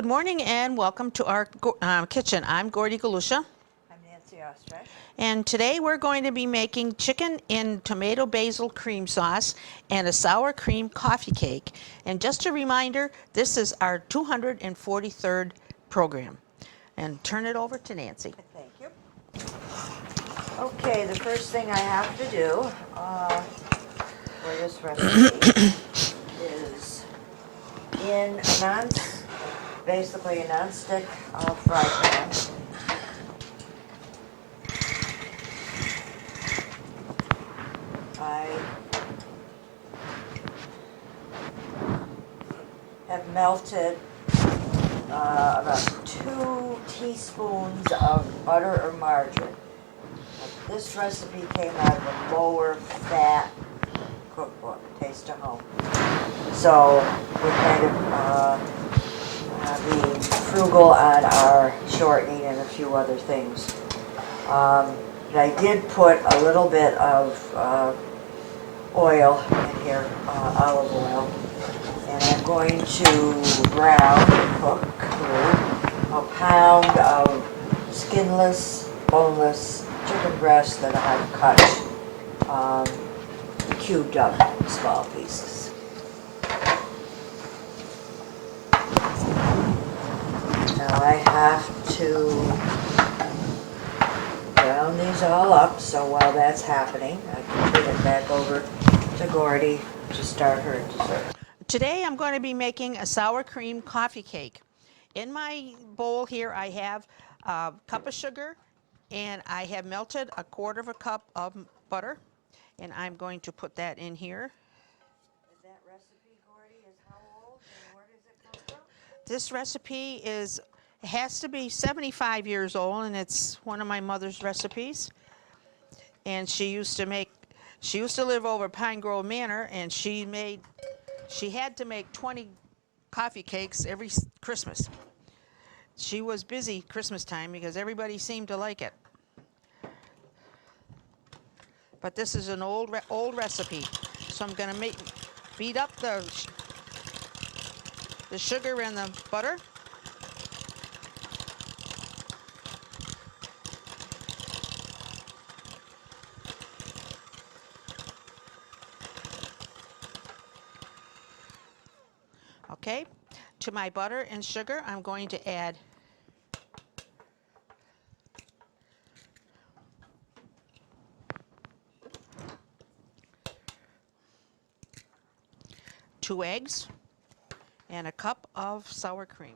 Good morning and welcome to our kitchen. I'm Gordy Galusha, I'm Nancy Ostrich. and today we're going to be making chicken in tomato basil cream sauce and a sour cream coffee cake. And just a reminder, this is our 243rd program. And turn it over to Nancy. Thank you. Okay, the first thing I have to do for this recipe is in basically a non-stick fry pan. I have melted about 2 teaspoons of butter or margarine. This recipe came out of a lower fat cookbook, Taste of Home. So we're kind of being frugal on our shortening and a few other things. But I did put a little bit of oil in here, olive oil, and I'm going to brown and cook through a pound of skinless, boneless chicken breast that I've cut cubed up in small pieces. Now I have to brown these all up, so while that's happening, I can turn it back over to Gordy to start her dessert. Today I'm going to be making a sour cream coffee cake. In my bowl here I have a cup of sugar and I have melted a quarter of a cup of butter, and I'm going to put that in here. And that recipe, Gordy, is how old and where does it come from? This recipe has to be 75 years old, and it's one of my mother's recipes. And she used to live over Pine Grove Manor, and she had to make 20 coffee cakes every Christmas. She was busy Christmas time because everybody seemed to like it. But this is an old recipe, so I'm going to beat up the sugar and the butter. Okay, to my butter and sugar, I'm going to add 2 eggs and a cup of sour cream.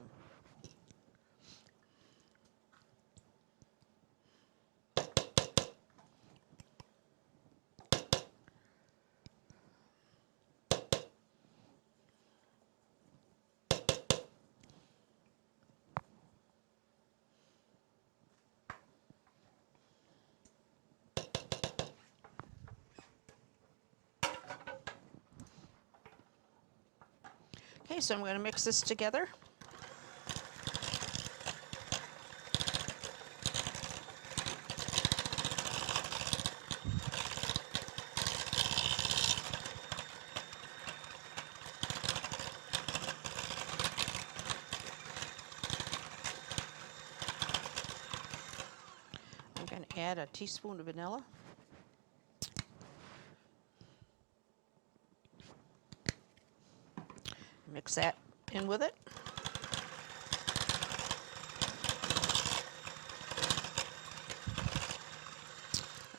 Okay, so I'm going to mix this together. I'm going to add a teaspoon of vanilla. Mix that in with it.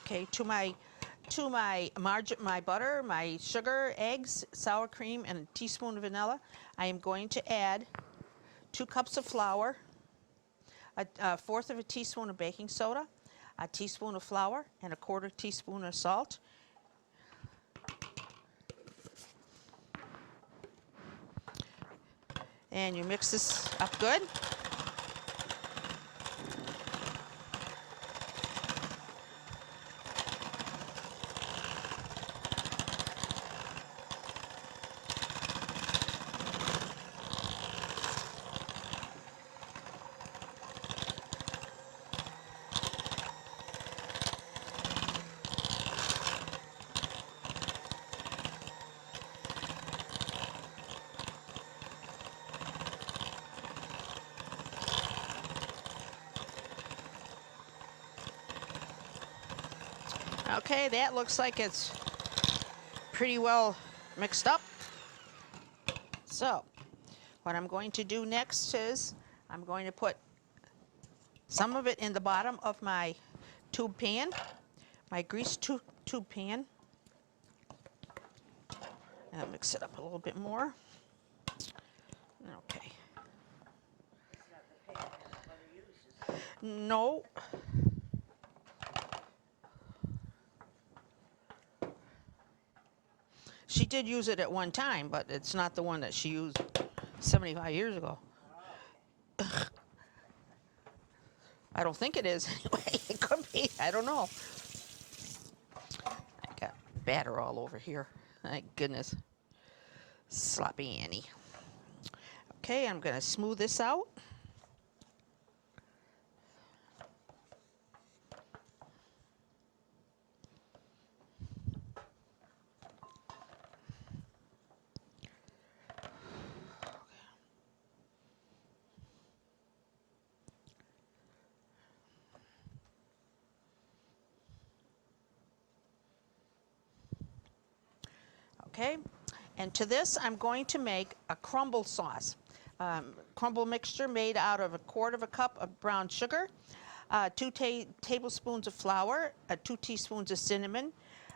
Okay, to my butter, my sugar, eggs, sour cream, and a teaspoon of vanilla, I am going to add 2 cups of flour, a fourth of a teaspoon of baking soda, a teaspoon of flour, and a quarter teaspoon of salt. And you mix this up good. Okay, that looks like it's pretty well mixed up. So, what I'm going to do next is I'm going to put some of it in the bottom of my tube pan, my greased tube pan. And I'll mix it up a little bit more. Okay. No. She did use it at one time, but it's not the one that she used 75 years ago. I don't think it is anyway. It could be. I don't know. I got batter all over here. My goodness. Sloppy Annie. Okay, I'm going to smooth this out. Okay, and to this I'm going to make a crumble sauce. Crumble mixture made out of 1/4 cup of brown sugar, 2 tablespoons of flour, 2 teaspoons of cinnamon,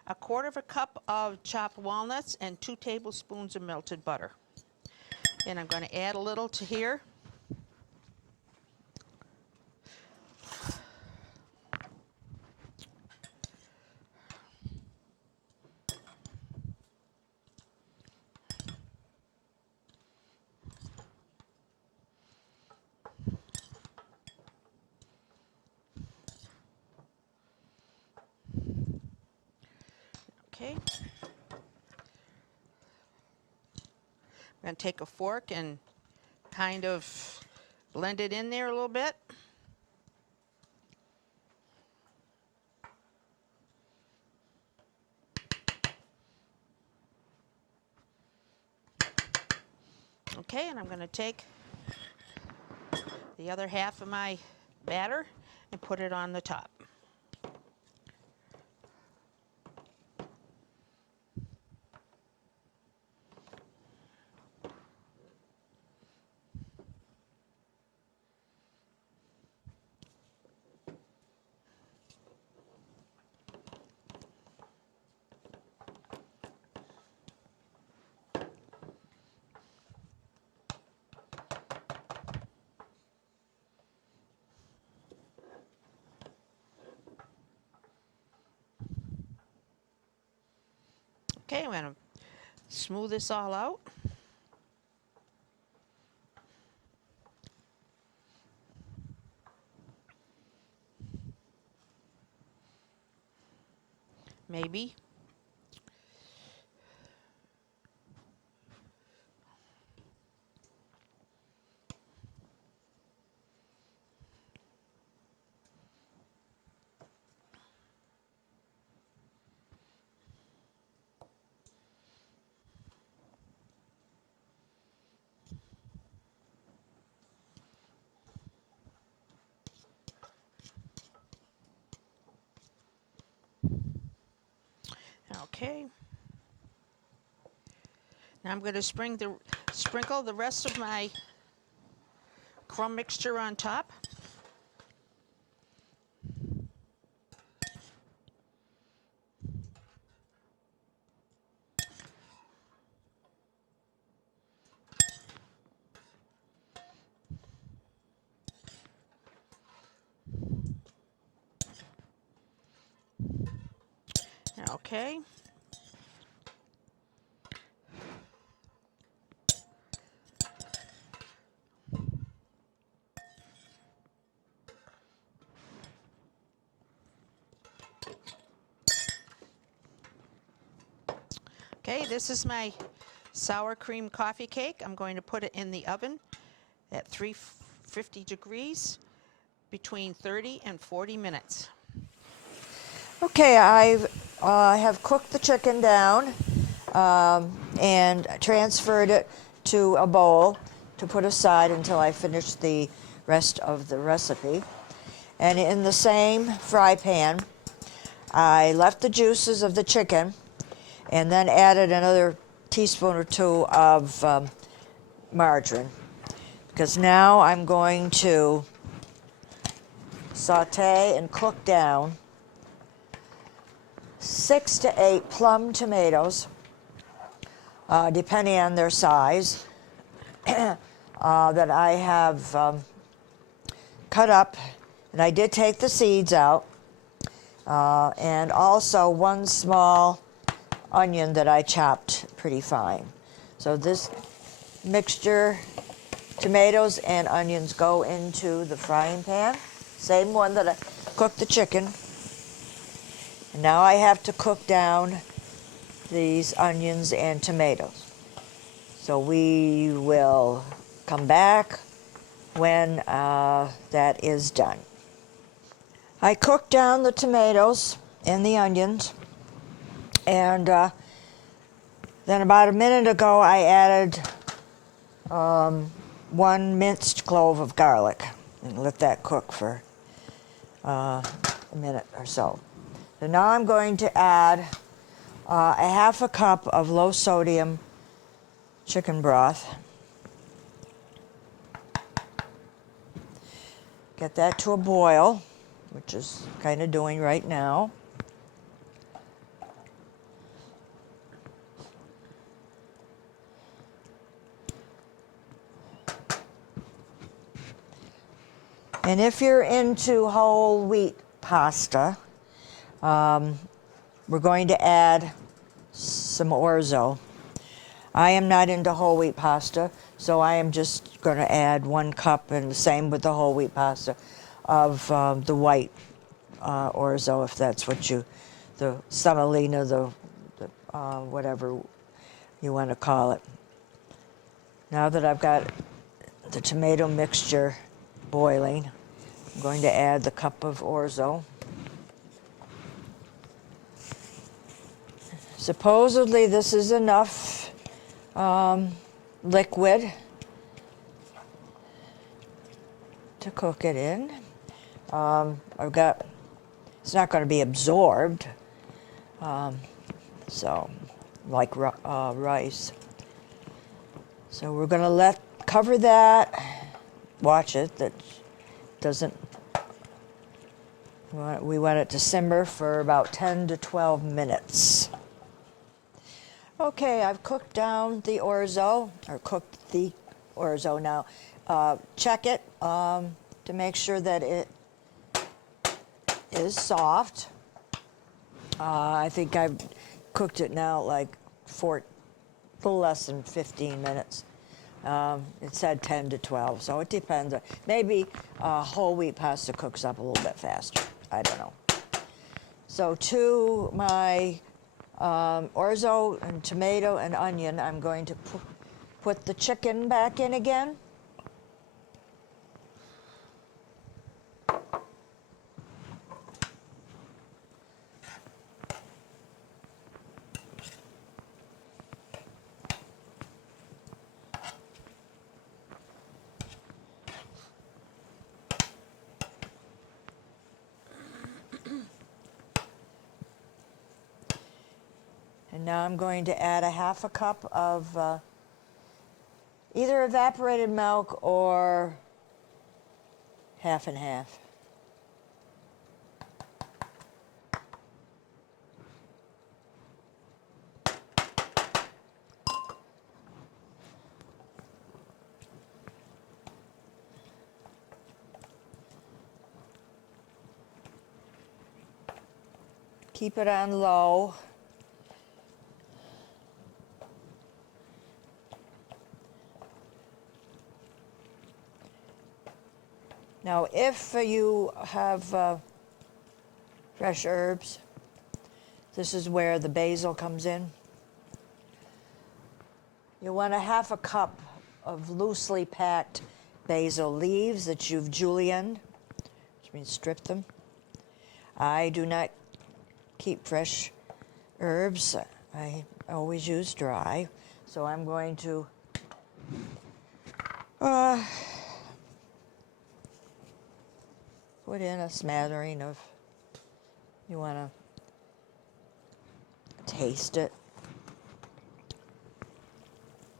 1/4 cup of chopped walnuts, and 2 tablespoons of melted butter. And I'm going to add a little to here. Okay. I'm going to take a fork and kind of blend it in there a little bit. Okay, and I'm going to take the other half of my batter and put it on the top. Okay, I'm going to smooth this all out. Maybe. Okay. Now I'm going to sprinkle the rest of my crumb mixture on top. Okay. Okay, this is my sour cream coffee cake. I'm going to put it in the oven at 350 degrees between 30 and 40 minutes. Okay, I have cooked the chicken down and transferred it to a bowl to put aside until I finish the rest of the recipe. And in the same fry pan, I left the juices of the chicken and then added another teaspoon or two of margarine, because now I'm going to saute and cook down 6 to 8 plum tomatoes, depending on their size, that I have cut up, and I did take the seeds out, and also 1 small onion that I chopped pretty fine. So this mixture, tomatoes and onions, go into the frying pan, same one that I cooked the chicken. And now I have to cook down these onions and tomatoes. So we will come back when that is done. I cooked down the tomatoes and the onions, and then about a minute ago I added 1 minced clove of garlic and let that cook for a minute or so. So now I'm going to add a half a cup of low sodium chicken broth. Get that to a boil, which is kind of doing right now. And if you're into whole wheat pasta, we're going to add some orzo. I am not into whole wheat pasta, so I am just going to add 1 cup, and the same with the whole wheat pasta, of the white orzo, if that's what you, the semolina, the whatever you want to call it. Now that I've got the tomato mixture boiling, I'm going to add the cup of orzo. Supposedly this is enough liquid to cook it in. I've got, it's not going to be absorbed, so like rice. So we're going to cover that, watch it, that doesn't, we want it to simmer for about 10 to 12 minutes. Okay, I've cooked down the orzo, or cooked the orzo now. Check it to make sure that it is soft. I think I've cooked it now like a little less than 15 minutes. It said 10 to 12, so it depends. Maybe whole wheat pasta cooks up a little bit faster. I don't know. So to my orzo and tomato and onion, I'm going to put the chicken back in again. And now I'm going to add a half a cup of either evaporated milk or half and half. Keep it on low. Now, if you have fresh herbs, this is where the basil comes in. You want a half a cup of loosely packed basil leaves that you've julienned, which means stripped them. I do not keep fresh herbs. I always use dry. So I'm going to put in a smattering of, you want to taste it.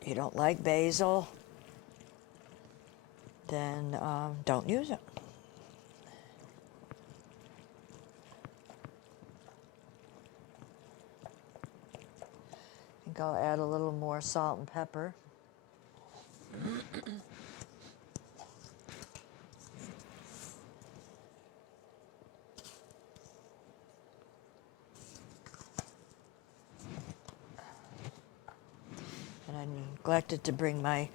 If you don't like basil, then don't use it. I think I'll add a little more salt and pepper. And I neglected to bring my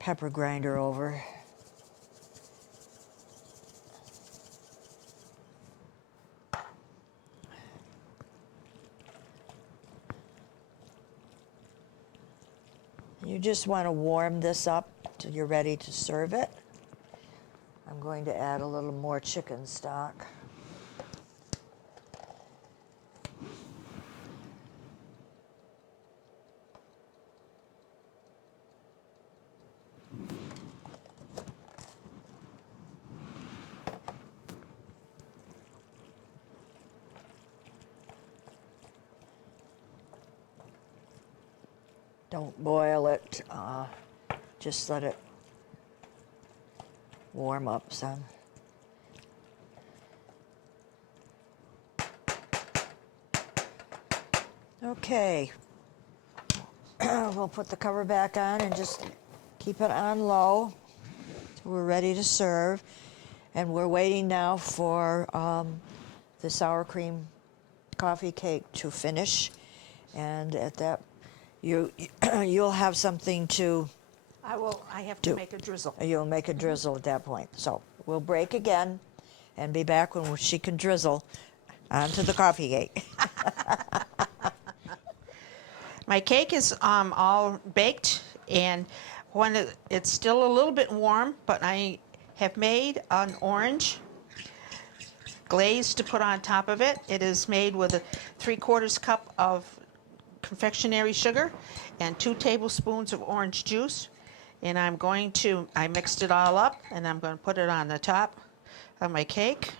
pepper grinder over. You just want to warm this up till you're ready to serve it. I'm going to add a little more chicken stock. Don't boil it, just let it warm up some. Okay, we'll put the cover back on and just keep it on low till we're ready to serve. And we're waiting now for the sour cream coffee cake to finish. And at that, you'll have something to I have to make a drizzle. You'll make a drizzle at that point. So we'll break again and be back when she can drizzle onto the coffee cake. My cake is all baked, and it's still a little bit warm, but I have made an orange glaze to put on top of it. It is made with a 3/4 cup of confectionery sugar and 2 tablespoons of orange juice. And I mixed it all up, and I'm going to put it on the top of my cake.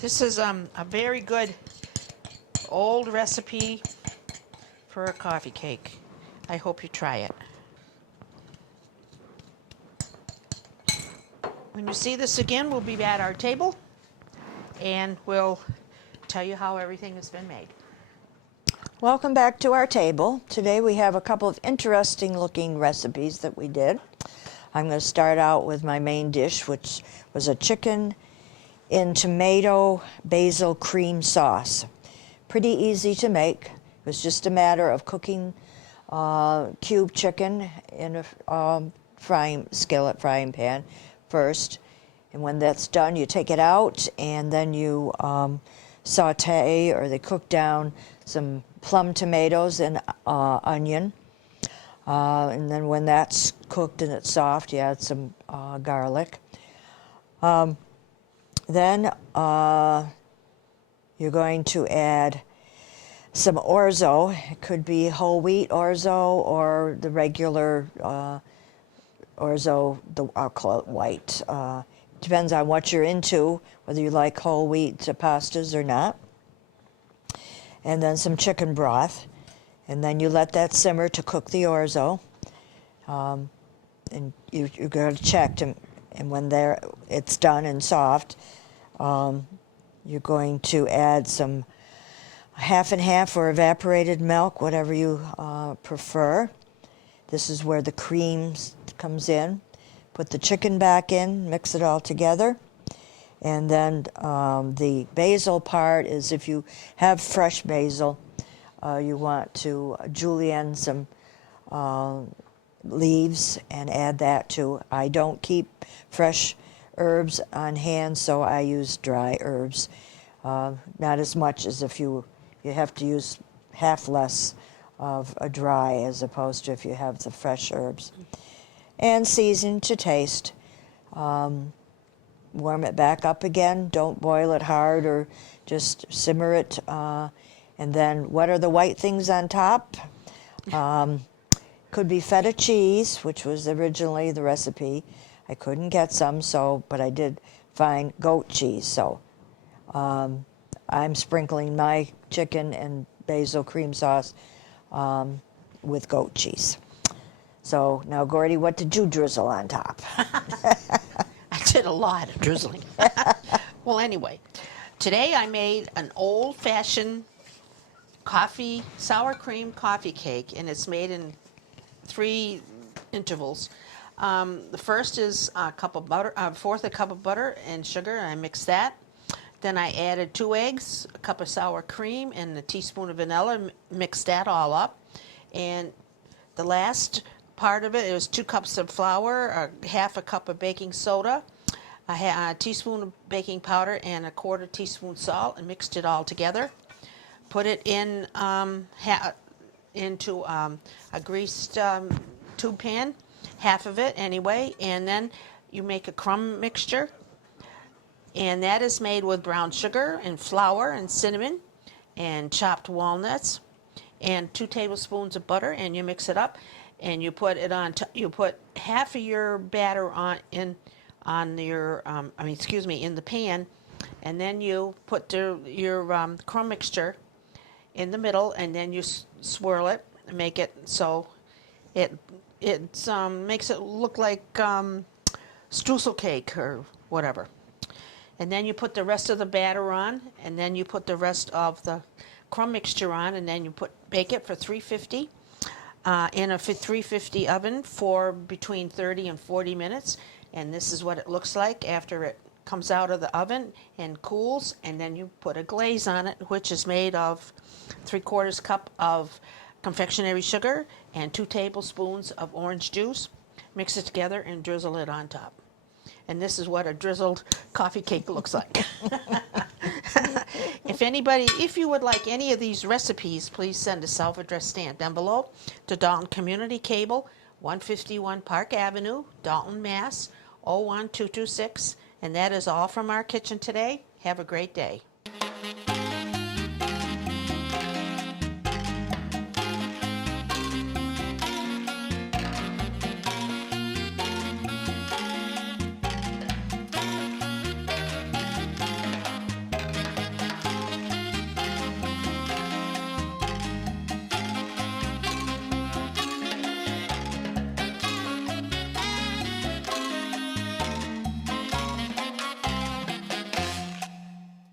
This is a very good old recipe for a coffee cake. I hope you try it. When you see this again, we'll be at our table, and we'll tell you how everything has been made. Welcome back to our table. Today we have a couple of interesting looking recipes that we did. I'm going to start out with my main dish, which was a chicken in tomato basil cream sauce. Pretty easy to make. It was just a matter of cooking cube chicken in a skillet frying pan first. And when that's done, you take it out, and then you saute, or they cook down, some plum tomatoes and onion. And then when that's cooked and it's soft, you add some garlic. Then you're going to add some orzo. It could be whole wheat orzo or the regular orzo, I'll call it white. Depends on what you're into, whether you like whole wheat pastas or not. And then some chicken broth. And then you let that simmer to cook the orzo. And you're going to check, and when it's done and soft, you're going to add some half and half or evaporated milk, whatever you prefer. This is where the cream comes in. Put the chicken back in, mix it all together. And then the basil part is, if you have fresh basil, you want to julienne some leaves and add that too. I don't keep fresh herbs on hand, so I use dry herbs. Not as much as if you have to use half less of a dry as opposed to if you have the fresh herbs. And season to taste. Warm it back up again. Don't boil it hard or just simmer it. And then what are the white things on top? Could be feta cheese, which was originally the recipe. I couldn't get some, but I did find goat cheese. So I'm sprinkling my chicken and basil cream sauce with goat cheese. So now, Gordy, what did you drizzle on top? I did a lot of drizzling. Well, anyway, today I made an old-fashioned sour cream coffee cake, and it's made in 3 intervals. The first is a cup of butter, fourth a cup of butter and sugar, and I mixed that. Then I added 2 eggs, a cup of sour cream, and a teaspoon of vanilla. Mixed that all up, and the last part of it was 2 cups of flour, half a cup of baking soda, a teaspoon of baking powder, and a 1/4 teaspoon salt, and mixed it all together. Put it in into a greased tube pan, half of it anyway, and then you make a crumb mixture, and that is made with brown sugar and flour and cinnamon and chopped walnuts and 2 tablespoons of butter, and you mix it up, and you put it on. You put half of your batter in the pan, and then you put your crumb mixture in the middle, and then you swirl it and make it so it makes it look like streusel cake or whatever. And then you put the rest of the batter on, and then you put the rest of the crumb mixture on, and then you bake it for 350 in a 350 oven for between 30 and 40 minutes. And this is what it looks like after it comes out of the oven and cools. And then you put a glaze on it, which is made of 3/4 cup of confectionery sugar and 2 tablespoons of orange juice. Mix it together and drizzle it on top. And this is what a drizzled coffee cake looks like. If you would like any of these recipes, please send a self-addressed stamp down below to Dalton Community Cable, 151 Park Avenue, Dalton, Mass. 01226. And that is all from our kitchen today. Have a great day.